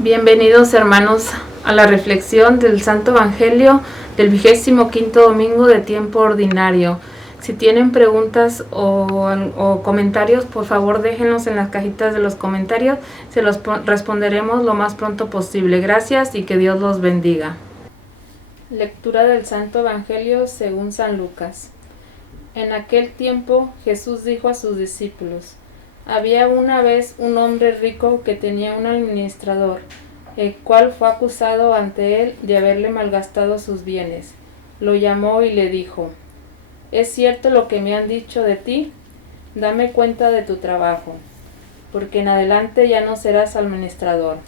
Bienvenidos, hermanos, a la reflexión del Santo Evangelio del 25º domingo de tiempo ordinario. Si tienen preguntas o comentarios, por favor déjenlos en las cajitas de los comentarios. Se los responderemos lo más pronto posible. Gracias y que Dios los bendiga. Lectura del Santo Evangelio según San Lucas. En aquel tiempo Jesús dijo a sus discípulos: había una vez un hombre rico que tenía un administrador, el cual fue acusado ante él de haberle malgastado sus bienes. Lo llamó y le dijo: ¿es cierto lo que me han dicho de ti? Dame cuenta de tu trabajo, porque en adelante ya no serás administrador.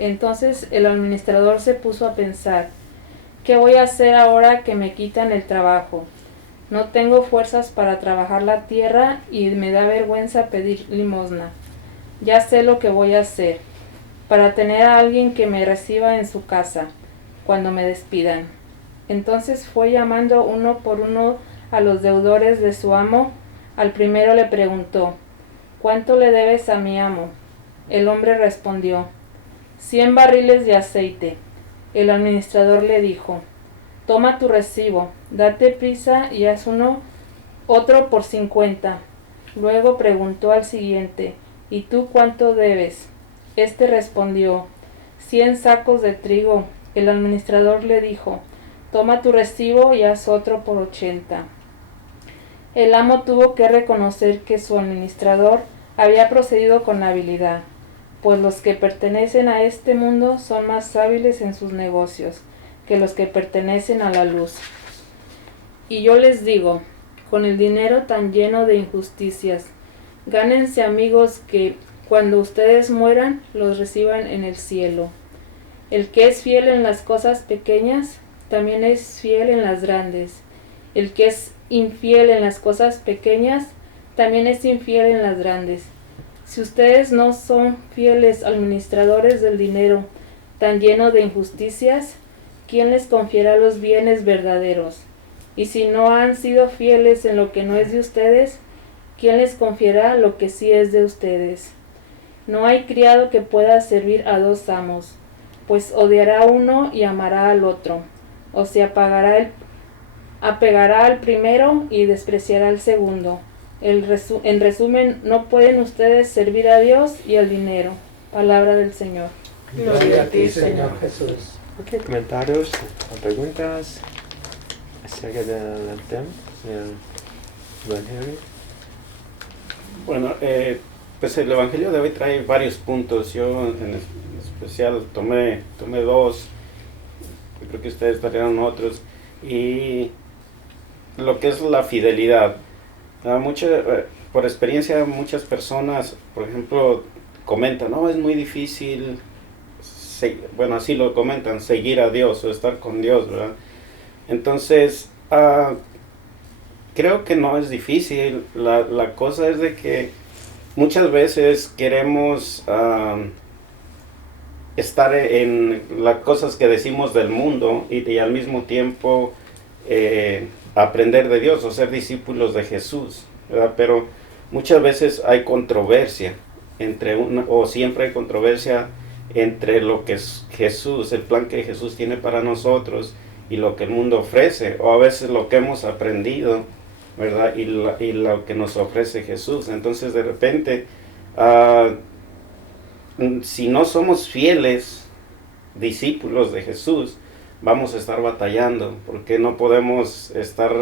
Entonces el administrador se puso a pensar: ¿qué voy a hacer ahora que me quitan el trabajo? No tengo fuerzas para trabajar la tierra y me da vergüenza pedir limosna. Ya sé lo que voy a hacer, para tener a alguien que me reciba en su casa, cuando me despidan. Entonces fue llamando uno por uno a los deudores de su amo. Al primero le preguntó: ¿cuánto le debes a mi amo? El hombre respondió: 100 barriles de aceite. El administrador le dijo: toma tu recibo, date prisa y haz otro por 50. Luego preguntó al siguiente: ¿y tú cuánto debes? Este respondió: 100 sacos de trigo. El administrador le dijo: toma tu recibo y haz otro por 80. El amo tuvo que reconocer que su administrador había procedido con habilidad, pues los que pertenecen a este mundo son más hábiles en sus negocios que los que pertenecen a la luz. Y yo les digo, con el dinero tan lleno de injusticias, gánense amigos que cuando ustedes mueran los reciban en el cielo. El que es fiel en las cosas pequeñas, también es fiel en las grandes. El que es infiel en las cosas pequeñas, también es infiel en las grandes. Si ustedes no son fieles administradores del dinero tan lleno de injusticias, ¿quién les confiará los bienes verdaderos? Y si no han sido fieles en lo que no es de ustedes, ¿quién les confiará lo que sí es de ustedes? No hay criado que pueda servir a dos amos, pues odiará a uno y amará al otro, o se apegará al primero y despreciará al segundo. En resumen, no pueden ustedes servir a Dios y al dinero. Palabra del Señor. Gloria a ti, Señor Jesús. Ok, comentarios o preguntas acerca del tema del Evangelio. Bueno, pues el Evangelio de hoy trae varios puntos. Yo en especial tomé dos. Yo creo que ustedes trajeron otros. Y lo que es la fidelidad. Por experiencia, muchas personas, por ejemplo, comentan: no, es muy difícil, bueno, así lo comentan, seguir a Dios o estar con Dios, ¿verdad? Entonces, creo que no es difícil. La cosa es de que muchas veces queremos estar en las cosas que decimos del mundo y al mismo tiempo aprender de Dios o ser discípulos de Jesús, ¿verdad? Pero muchas veces hay controversia o siempre hay controversia entre lo que es Jesús, el plan que Jesús tiene para nosotros, y lo que el mundo ofrece, o a veces lo que hemos aprendido, ¿verdad? Y lo que nos ofrece Jesús. Entonces, de repente, si no somos fieles discípulos de Jesús, vamos a estar batallando, porque no podemos estar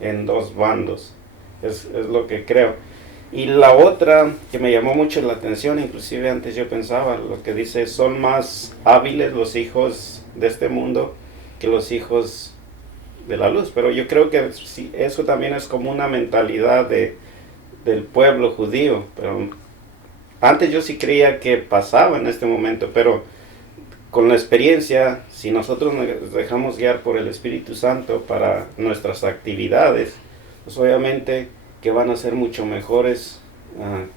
en dos bandos. Es lo que creo. Y la otra que me llamó mucho la atención, inclusive antes yo pensaba, lo que dice: son más hábiles los hijos de este mundo que los hijos de la luz. Pero yo creo que sí, eso también es como una mentalidad del pueblo judío. Pero antes yo sí creía que pasaba en este momento, pero con la experiencia, si nosotros nos dejamos guiar por el Espíritu Santo para nuestras actividades, pues obviamente que van a ser mucho mejores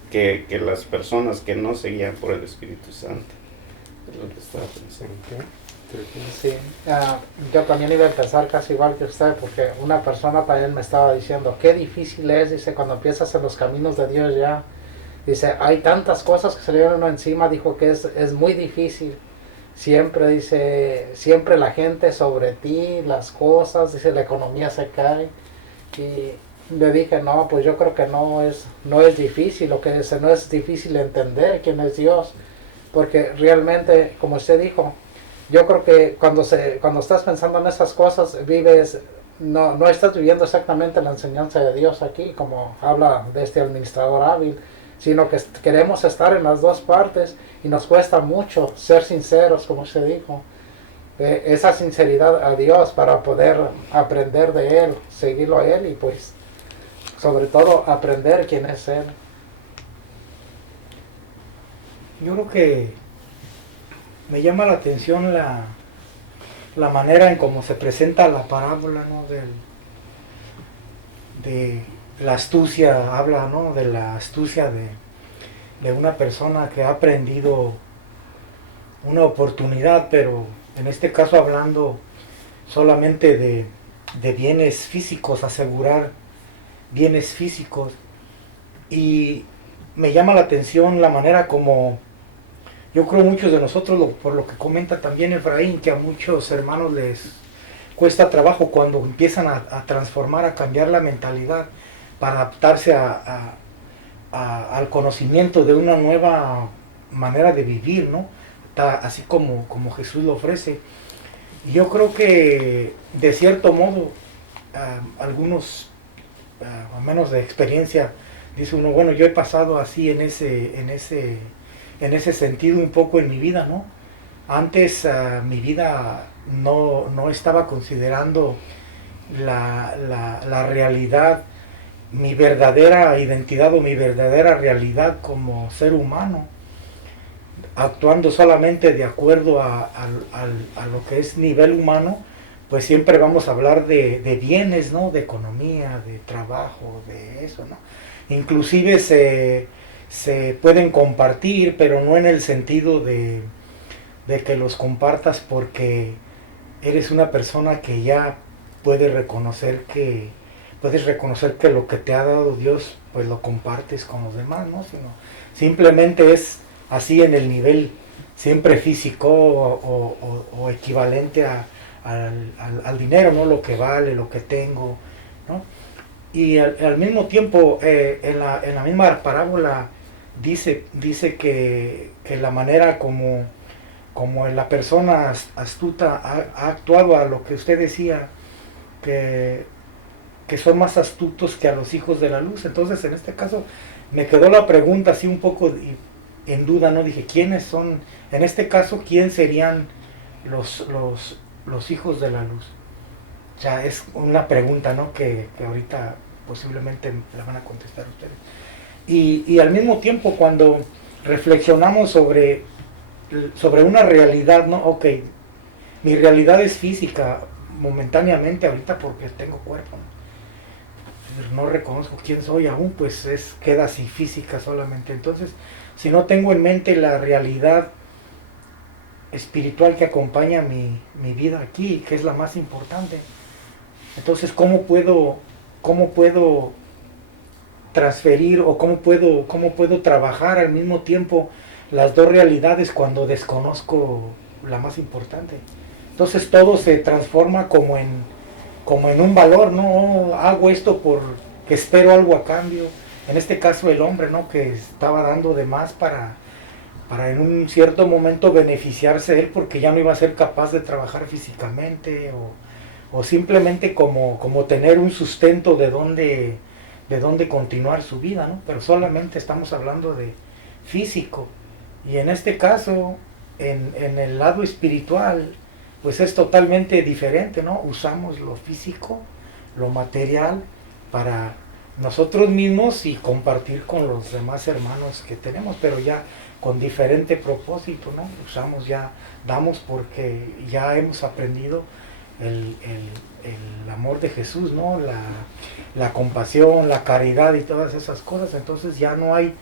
que las personas que no se guían por el Espíritu Santo. Es lo que estaba pensando. Sí, yo también iba a empezar casi igual que usted, porque una persona también me estaba diciendo: qué difícil es, dice, cuando empiezas en los caminos de Dios ya. Dice, hay tantas cosas que se le vienen encima, dijo que es muy difícil. siempre dice, siempre la gente sobre ti, las cosas, dice, la economía se cae. Y le dije, no, pues yo creo que no es difícil, lo que es, no es difícil entender quién es Dios, porque realmente, como usted dijo, yo creo que cuando estás pensando en esas cosas, vives, no estás viviendo exactamente la enseñanza de Dios aquí, como habla de este administrador hábil, sino que queremos estar en las dos partes y nos cuesta mucho ser sinceros, como usted dijo. Esa sinceridad a Dios para poder aprender de Él, seguirlo a Él y pues sobre todo aprender quién es Él. Yo creo que me llama la atención la manera en cómo se presenta la parábola, ¿no? De la astucia, habla, ¿no? De la astucia de una persona que ha aprendido una oportunidad, pero en este caso hablando solamente de bienes físicos, asegurar bienes físicos. Y me llama la atención la manera como yo creo muchos de nosotros, por lo que comenta también Efraín, que a muchos hermanos les cuesta trabajo cuando empiezan a transformar, a cambiar la mentalidad para adaptarse al conocimiento de una nueva manera de vivir, ¿no? Así como Jesús lo ofrece. Y yo creo que de cierto modo algunos, a menos de experiencia, dice uno, bueno, yo he pasado así en ese sentido un poco en mi vida, ¿no? Antes mi vida no estaba considerando la realidad, mi verdadera identidad o mi verdadera realidad como ser humano, actuando solamente de acuerdo a lo que es nivel humano, pues siempre vamos a hablar de bienes, ¿no? De economía, de trabajo, de eso, ¿no? Inclusive se pueden compartir, pero no en el sentido de que los compartas porque eres una persona que ya puedes reconocer que lo que te ha dado Dios, pues lo compartes con los demás, ¿no? Sino simplemente es así en el nivel siempre físico o equivalente al dinero, ¿no? Lo que vale, lo que tengo, ¿no? Y al mismo tiempo, en la misma parábola dice que la manera como la persona astuta ha actuado a lo que usted decía, que son más astutos que a los hijos de la luz. Entonces, en este caso, me quedó la pregunta así un poco en duda, ¿no? Dije, ¿quiénes son? En este caso, ¿quién serían los hijos de la luz? O sea, es una pregunta, ¿no? Que ahorita posiblemente la van a contestar ustedes. Y al mismo tiempo, cuando reflexionamos sobre una realidad, ¿no? Ok, mi realidad es física momentáneamente ahorita porque tengo cuerpo, ¿no? No reconozco quién soy aún, pues queda así física solamente. Entonces, si no tengo en mente la realidad espiritual que acompaña mi vida aquí, que es la más importante, entonces ¿cómo puedo transferir o cómo puedo trabajar al mismo tiempo las dos realidades cuando desconozco la más importante? Entonces todo se transforma como en un valor, ¿no? Hago esto porque espero algo a cambio. En este caso el hombre, ¿no? Que estaba dando de más para en un cierto momento beneficiarse él porque ya no iba a ser capaz de trabajar físicamente o simplemente como tener un sustento de dónde continuar su vida, ¿no? Pero solamente estamos hablando de físico. Y en este caso, en el lado espiritual, pues es totalmente diferente, ¿no? Usamos lo físico, lo material, para nosotros mismos y compartir con los demás hermanos que tenemos, pero ya con diferente propósito, ¿no? Damos porque ya hemos aprendido el amor de Jesús, ¿no? La compasión, la caridad y todas esas cosas. Entonces ya no hay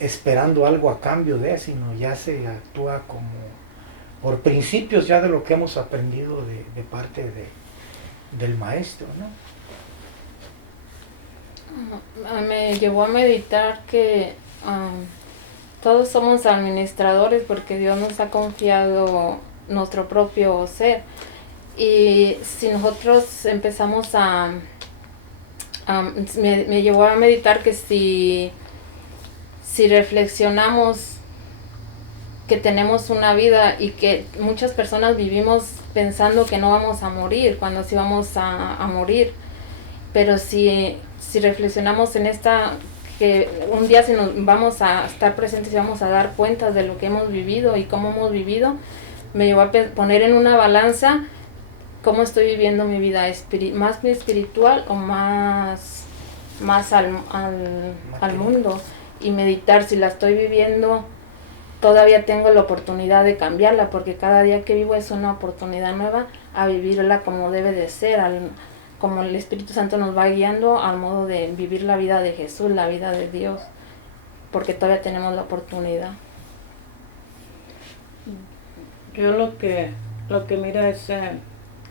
esperando algo a cambio de, sino ya se actúa como por principios ya de lo que hemos aprendido de parte del maestro, ¿no? Me llevó a meditar que Todos somos administradores porque Dios nos ha confiado nuestro propio ser. Y si nosotros empezamos me llevó a meditar que si reflexionamos que tenemos una vida y que muchas personas vivimos pensando que no vamos a morir, cuando sí vamos a morir. Pero si reflexionamos en que un día si nos vamos a estar presentes y vamos a dar cuentas de lo que hemos vivido y cómo hemos vivido, me llevó a poner en una balanza cómo estoy viviendo mi vida, más espiritual o más al mundo, y meditar si la estoy viviendo. Todavía tengo la oportunidad de cambiarla, porque cada día que vivo es una oportunidad nueva a vivirla como debe de ser, como el Espíritu Santo nos va guiando al modo de vivir la vida de Jesús, la vida de Dios, porque todavía tenemos la oportunidad. Yo lo que mira es,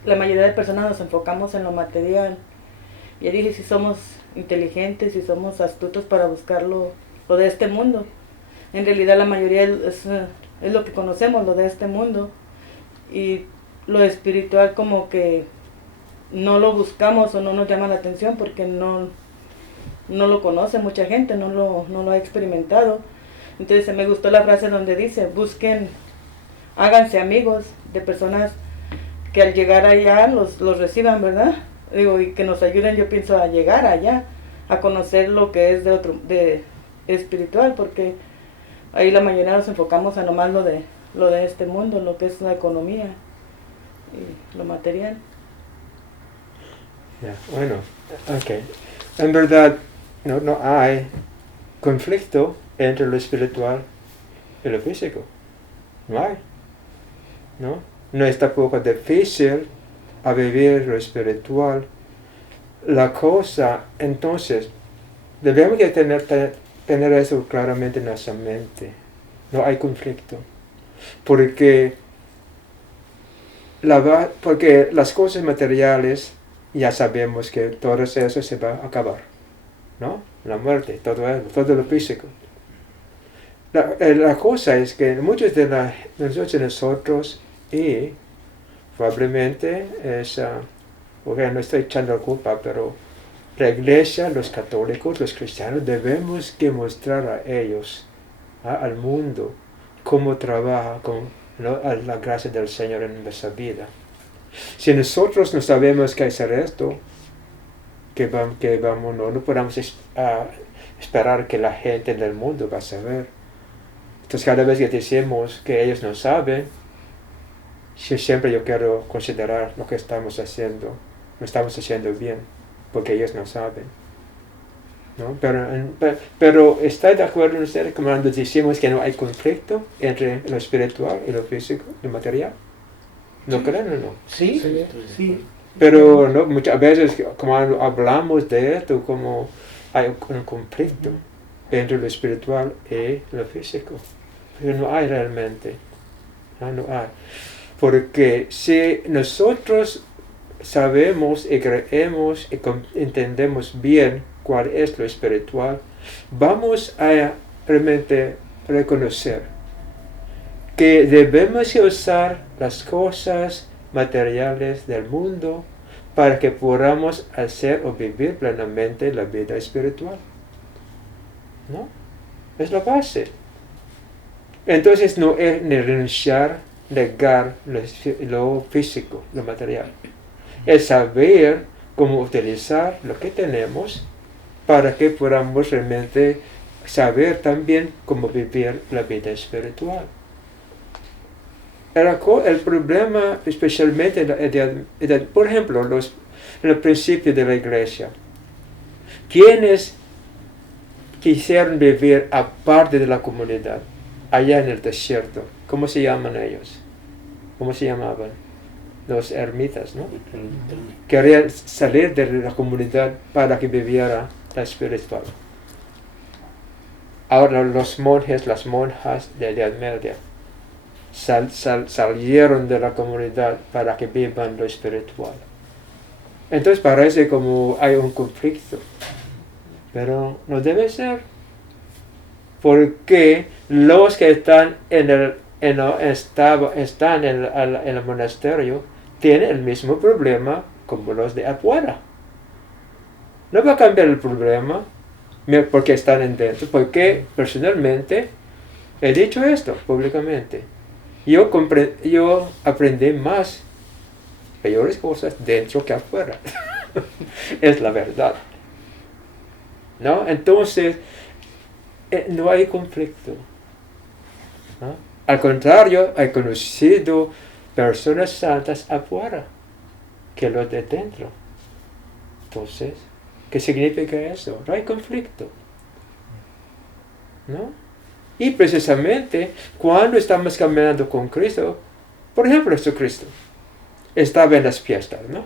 la mayoría de personas nos enfocamos en lo material. Ya dije, si somos inteligentes, si somos astutos para buscar lo de este mundo. En realidad la mayoría es lo que conocemos, lo de este mundo. Y lo espiritual como que no lo buscamos o no nos llama la atención porque no lo conoce mucha gente, no lo ha experimentado. Entonces me gustó la frase donde dice, busquen, háganse amigos de personas que al llegar allá los reciban, ¿verdad? Digo, y que nos ayuden, yo pienso, a llegar allá, a conocer lo que es de espiritual, porque ahí la mayoría nos enfocamos a nomás lo de este mundo, lo que es la economía y lo material. Ya, bueno, ok. En verdad, no hay conflicto entre lo espiritual y lo físico. No hay. No es tampoco difícil a vivir lo espiritual. La cosa, entonces, debemos de tener eso claramente en nuestra mente. No hay conflicto. Porque las cosas materiales, ya sabemos que todo eso se va a acabar, ¿no? La muerte, todo lo físico. La cosa es que muchos de nosotros, y probablemente porque no estoy echando la culpa, pero la iglesia, los católicos, los cristianos, debemos que mostrar a ellos, al mundo, cómo trabaja con la gracia del Señor en nuestra vida. Si nosotros no sabemos qué hacer esto, no podemos esperar que la gente del mundo va a saber. Entonces cada vez que decimos que ellos no saben, siempre yo quiero considerar lo que estamos haciendo. Lo estamos haciendo bien, porque ellos no saben, ¿no? Pero ¿está de acuerdo ustedes cuando decimos que no hay conflicto entre lo espiritual y lo físico, lo material? ¿No creen o no? Sí, Sí. sí. Pero ¿no? Muchas veces cuando hablamos de esto, como hay un conflicto entre lo espiritual y lo físico. Pero no hay realmente. No hay. Porque si nosotros sabemos y creemos y entendemos bien cuál es lo espiritual, vamos a realmente reconocer que debemos usar las cosas materiales del mundo para que podamos hacer o vivir plenamente la vida espiritual, ¿no? Es la base. Entonces no es ni renunciar, negar lo físico, lo material. Es saber cómo utilizar lo que tenemos para que podamos realmente saber también cómo vivir la vida espiritual. El problema, especialmente, por ejemplo, en el principio de la iglesia, quienes quisieron vivir aparte de la comunidad, allá en el desierto, ¿cómo se llaman ellos? ¿Cómo se llamaban? Los ermitas, ¿no? Querían salir de la comunidad para que viviera la espiritual. Ahora los monjes, las monjas de la Edad Media salieron de la comunidad para que vivan lo espiritual. Entonces parece como hay un conflicto, pero no debe ser. porque los que están en el monasterio tienen el mismo problema como los de afuera. No va a cambiar el problema porque están en dentro, porque personalmente he dicho esto públicamente. Yo aprendí más peores cosas dentro que afuera. Es la verdad. ¿No? Entonces, no hay conflicto. ¿No? Al contrario, he conocido personas santas afuera que los de dentro. Entonces, ¿qué significa eso? No hay conflicto. ¿No? Y precisamente cuando estamos caminando con Cristo, por ejemplo, Jesucristo estaba en las fiestas, ¿no?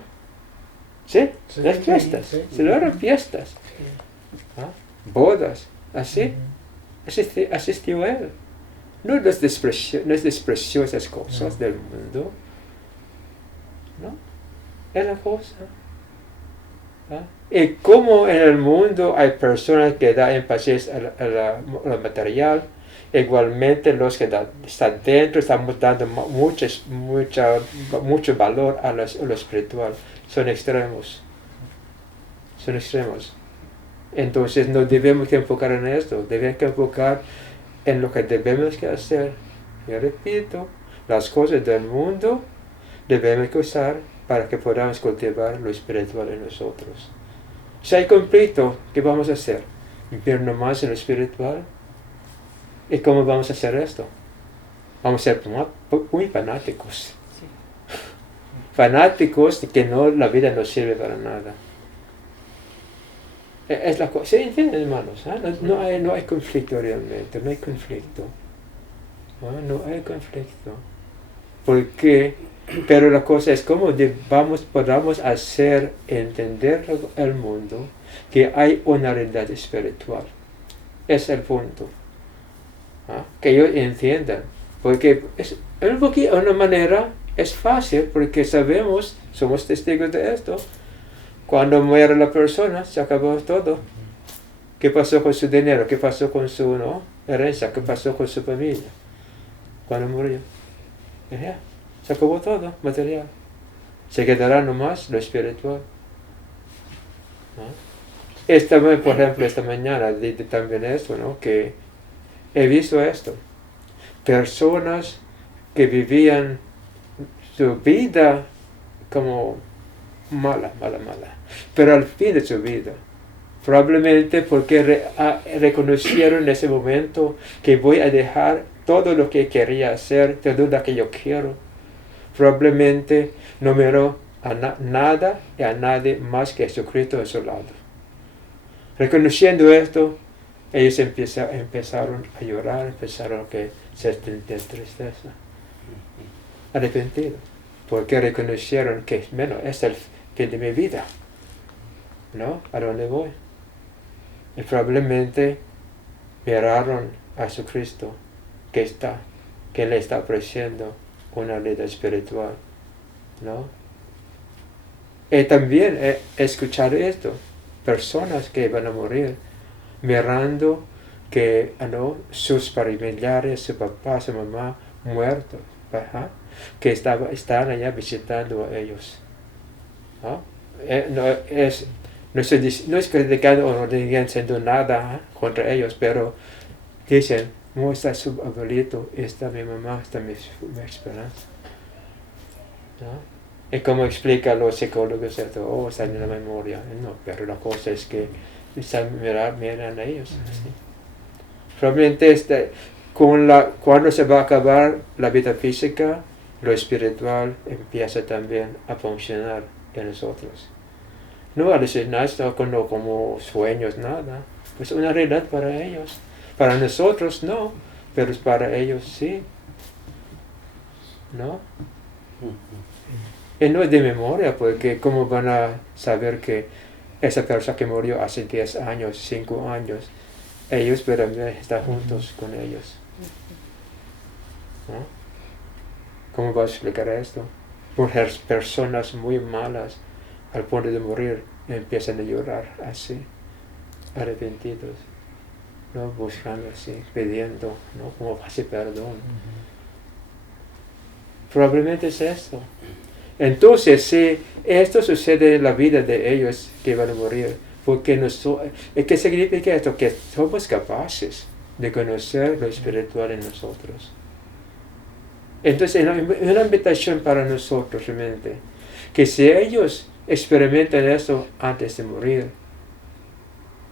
¿Sí? Sí, Las fiestas. sí. Celebran fiestas. ¿Ah? Bodas. Así. Asistió él. No las despreciosas cosas del mundo. ¿No? Es la cosa. ¿Ah? Y como en el mundo hay personas que dan énfasis a lo material, igualmente los que están dentro estamos dando mucho valor a lo espiritual. Son extremos. Son extremos. Entonces no debemos que enfocar en esto, debemos que enfocar en lo que debemos que hacer. Yo repito, las cosas del mundo debemos que usar para que podamos cultivar lo espiritual en nosotros. Si hay conflicto, ¿qué vamos a hacer? ¿Invertir más en lo espiritual? ¿Y cómo vamos a hacer esto? Vamos a ser muy fanáticos. Sí. Fanáticos de que la vida no sirve para nada. Es la cosa. ¿Sí entienden, hermanos? ¿Eh? No hay conflicto realmente, no hay conflicto. No hay conflicto. ¿Por qué? Pero la cosa es cómo podamos hacer entender al mundo que hay una realidad espiritual. Es el punto. Que ellos entiendan. Porque de una manera es fácil porque sabemos, somos testigos de esto. Cuando muere la persona, se acabó todo. ¿Qué pasó con su dinero? ¿Qué pasó con su herencia? ¿Qué pasó con su familia? Cuando murió. Ya, se acabó todo, material. Se quedará nomás lo espiritual. Por ejemplo, esta mañana también esto, ¿no? Que he visto esto. Personas que vivían su vida como mala. Pero al fin de su vida, probablemente porque reconocieron en ese momento que voy a dejar todo lo que quería hacer, todo lo que yo quiero, probablemente no miró a nada y a nadie más que Jesucristo a su lado. Reconociendo esto, ellos empezaron a llorar, empezaron a sentir tristeza, arrepentidos, porque reconocieron que, bueno, es el fin de mi vida, ¿no? ¿A dónde voy? Y probablemente miraron a Jesucristo que le está ofreciendo una vida espiritual, ¿no? Y también escuchar esto, personas que van a morir, mirando que sus familiares, su papá, su mamá muertos, que están allá visitando a ellos. No es criticando o no diciendo nada contra ellos, pero dicen, no está su abuelito, está mi mamá, está mi esperanza. ¿No? Y como explican los psicólogos, está en la memoria. No, pero la cosa es que miran a ellos. ¿Sí? Probablemente cuando se va a acabar la vida física, lo espiritual empieza también a funcionar en nosotros. No a decir nada como sueños, nada. Es una realidad para ellos. Para nosotros no, pero para ellos sí. ¿No? Y no es de memoria, porque ¿cómo van a saber que esa persona que murió hace 10 años, 5 años, ellos pueden estar juntos con ellos? ¿No? ¿Cómo va a explicar esto? Mujeres, personas muy malas, al punto de morir, empiezan a llorar así, arrepentidos. ¿no? Buscando así, pidiendo, ¿no? Como pase perdón. Probablemente es esto. Entonces, si esto sucede en la vida de ellos que van a morir, porque ¿qué significa esto? Que somos capaces de conocer lo espiritual en nosotros. Entonces, es una invitación para nosotros realmente, que si ellos experimentan esto antes de morir,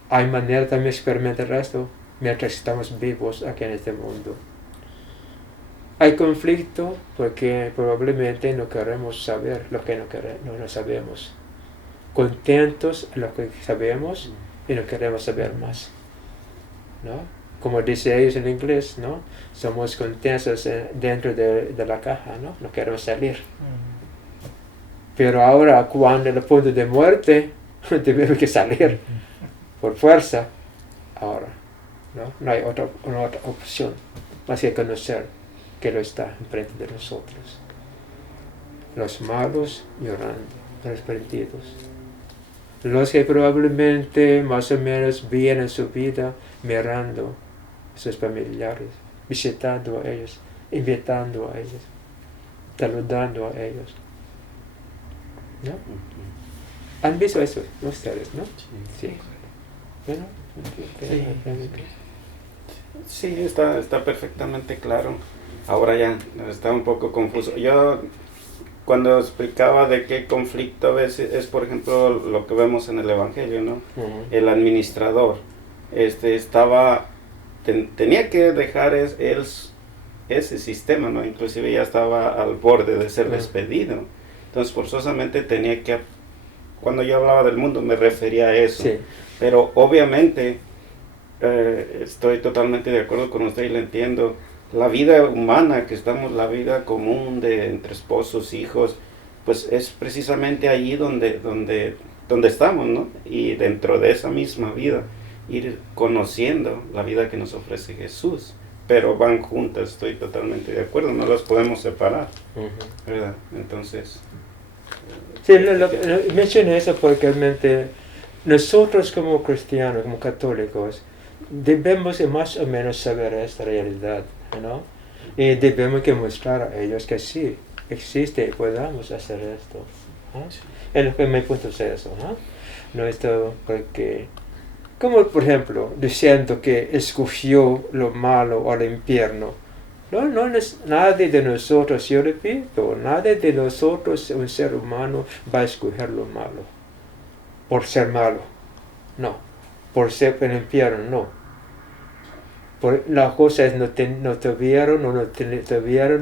hay manera también de experimentar esto mientras estamos vivos aquí en este mundo. Hay conflicto porque probablemente no queremos saber lo que no sabemos. Contentos en lo que sabemos y no queremos saber más, ¿no? Como dice ellos en inglés, ¿no? Somos contentos dentro de la caja, ¿no? No queremos salir. Pero ahora, cuando el punto de muerte, tenemos que salir por fuerza. Ahora, ¿no? No hay otra opción más que conocer que lo está enfrente de nosotros. Los malos llorando, los perdidos. Los que probablemente más o menos vienen en su vida mirando a sus familiares, visitando a ellos, invitando a ellos, saludando a ellos. ¿No? ¿Han visto eso ustedes, no? Sí. Bueno, sí, está perfectamente claro. Ahora ya está un poco confuso. Yo cuando explicaba de qué conflicto es por ejemplo lo que vemos en el Evangelio, ¿no? El administrador tenía que dejar ese sistema, ¿no? Inclusive ya estaba al borde de ser despedido. Entonces forzosamente tenía que, cuando yo hablaba del mundo me refería a eso. Sí. Pero obviamente estoy totalmente de acuerdo con usted y le entiendo. La vida humana, la vida común entre esposos, hijos, pues es precisamente allí donde estamos, ¿no? Y dentro de esa misma vida, ir conociendo la vida que nos ofrece Jesús. Pero van juntas, estoy totalmente de acuerdo, no las podemos separar, ¿verdad? Entonces... Sí, menciono eso porque realmente nosotros como cristianos, como católicos, debemos más o menos saber esta realidad, ¿no? Y debemos que mostrar a ellos que sí, existe y podamos hacer esto, ¿no? Es lo que me punto es eso, ¿no? No esto porque, como por ejemplo, diciendo que escogió lo malo o el infierno. No es nadie de nosotros, yo repito, nadie de nosotros, un ser humano, va a escoger lo malo, por ser malo, no, por ser el infierno, no. Las cosas no tuvieron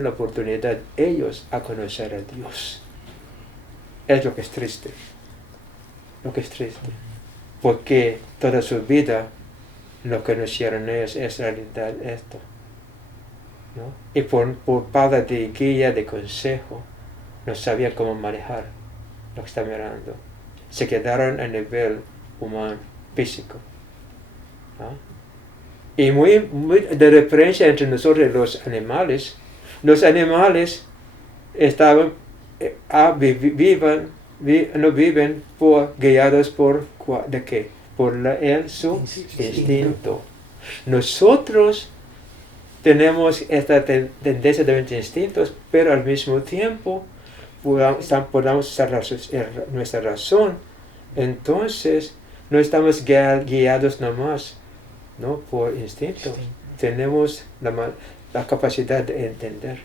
la oportunidad ellos a conocer a Dios. Es lo que es triste, porque toda su vida no conocieron ellos, es realidad esto. ¿No? Y por falta de guía, de consejo, no sabían cómo manejar lo que está mirando. Se quedaron a nivel humano, físico. ¿No? Y muy de referencia entre nosotros y los animales. Los animales no viven guiados por ¿de qué? Por su instinto. Nosotros tenemos esta tendencia de instintos, pero al mismo tiempo podamos usar nuestra razón. Entonces, no estamos guiados nomás, ¿no? Por instinto. Tenemos la capacidad de entender.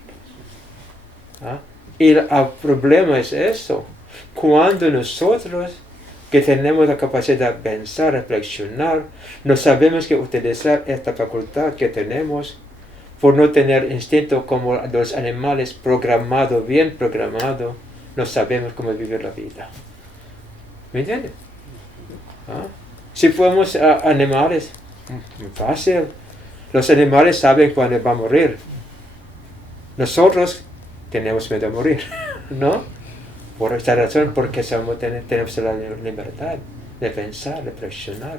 ¿Ah? Y el problema es eso. Cuando nosotros, que tenemos la capacidad de pensar, reflexionar, no sabemos que utilizar esta facultad que tenemos, por no tener instinto como los animales bien programado, no sabemos cómo vivir la vida. ¿Me entienden? ¿Ah? Si fuéramos animales, muy fácil. Los animales saben cuándo va a morir. Nosotros tenemos miedo a morir, ¿no? Por esta razón, porque tenemos la libertad de pensar, de reflexionar.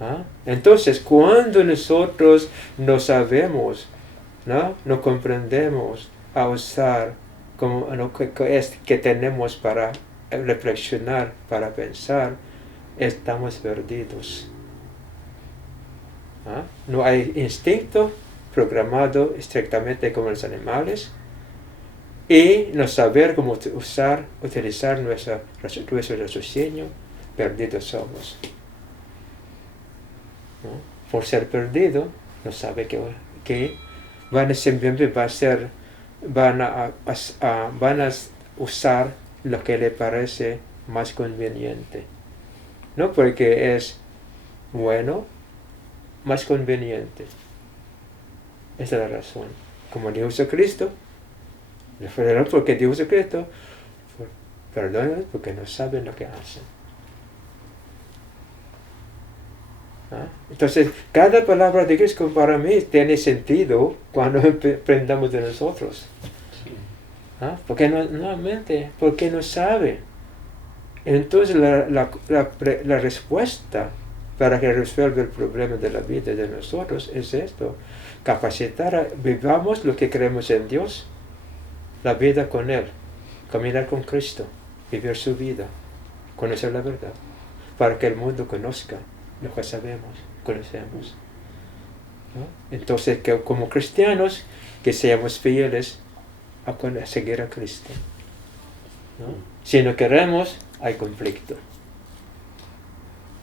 ¿Ah? Entonces, cuando nosotros no sabemos, no comprendemos a usar como lo que tenemos para reflexionar, para pensar, estamos perdidos. ¿Ah? No hay instinto programado estrictamente como los animales, y no saber cómo utilizar nuestro raciocinio, perdidos somos. ¿No? Por ser perdido, no sabe que van a usar lo que le parece más conveniente. No porque es bueno, más conveniente. Esa es la razón. Como dijo Jesucristo, perdón porque dijo Jesucristo, perdón porque no saben lo que hacen. ¿Ah? Entonces, cada palabra de Cristo para mí tiene sentido cuando aprendamos de nosotros. ¿Ah? Porque porque no sabe. Entonces la respuesta para que resuelva el problema de la vida de nosotros es esto: capacitar, vivamos lo que creemos en Dios, la vida con Él, caminar con Cristo, vivir su vida, conocer la verdad, para que el mundo conozca lo que conocemos. ¿No? Entonces, que como cristianos, que seamos fieles a seguir a Cristo. ¿No? Si no queremos, hay conflicto.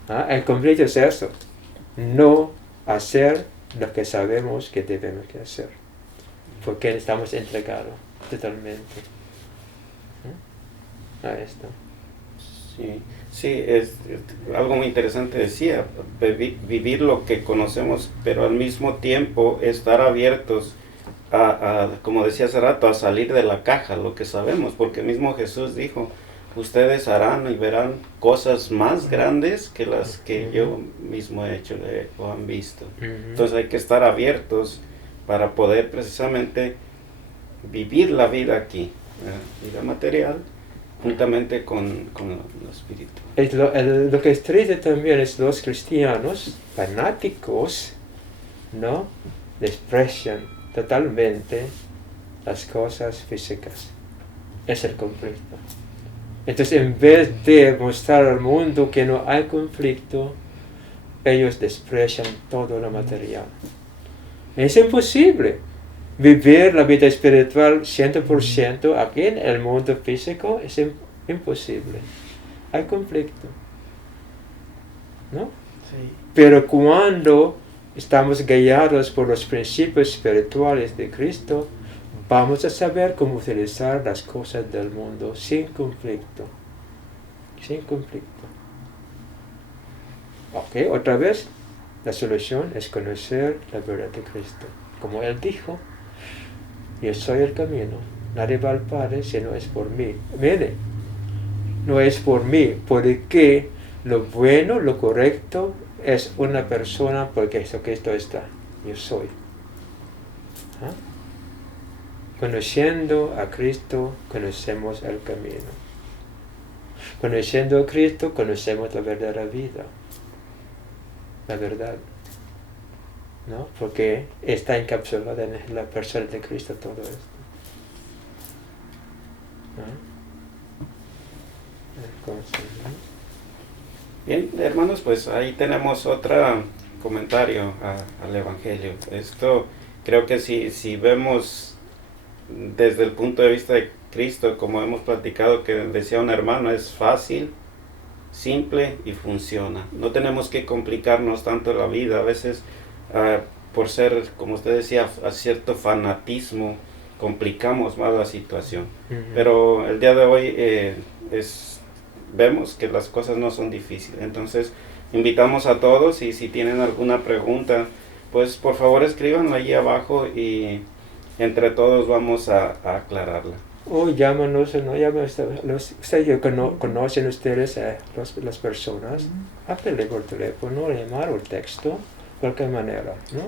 ¿Ah? El conflicto es eso: no hacer lo que sabemos que debemos que hacer, porque estamos entregados totalmente a esto. Sí, es algo muy interesante decía, vivir lo que conocemos, pero al mismo tiempo estar abiertos como decía hace rato, a salir de la caja, lo que sabemos, porque mismo Jesús dijo, ustedes harán y verán cosas más grandes que las que yo mismo he hecho o han visto. Entonces hay que estar abiertos para poder precisamente vivir la vida aquí, vida material, juntamente con lo espiritual. Lo que es triste también es los cristianos fanáticos, ¿no? Desprecian totalmente las cosas físicas. Es el conflicto. Entonces, en vez de mostrar al mundo que no hay conflicto, ellos desprecian todo lo material. Es imposible vivir la vida espiritual 100% aquí en el mundo físico. Es imposible. Hay conflicto, ¿no? Sí. Pero cuando estamos guiados por los principios espirituales de Cristo, vamos a saber cómo utilizar las cosas del mundo sin conflicto. Sin conflicto. Ok, otra vez, la solución es conocer la verdad de Cristo. Como Él dijo, yo soy el camino, nadie va al Padre si no es por mí. Mire, no es por mí, porque lo bueno, lo correcto es una persona, porque Jesucristo está. Yo soy. ¿Ah? Conociendo a Cristo, conocemos el camino. Conociendo a Cristo, conocemos la verdadera vida. La verdad. ¿No? Porque está encapsulada en la persona de Cristo todo esto. ¿No? Entonces, ¿no? Bien, hermanos, pues ahí tenemos otro comentario al Evangelio. Esto creo que si vemos desde el punto de vista de Cristo, como hemos platicado, que decía un hermano, es fácil, simple y funciona. No tenemos que complicarnos tanto la vida. A veces, por ser, como usted decía, a cierto fanatismo, complicamos más la situación. Pero el día de hoy vemos que las cosas no son difíciles. Entonces, invitamos a todos, y si tienen alguna pregunta, pues por favor escríbanla allí abajo y entre todos vamos a aclararla. O llámanos, ¿no? Ustedes conocen ustedes a las personas, háblenle por teléfono, llamar o texto, cualquier manera, ¿no?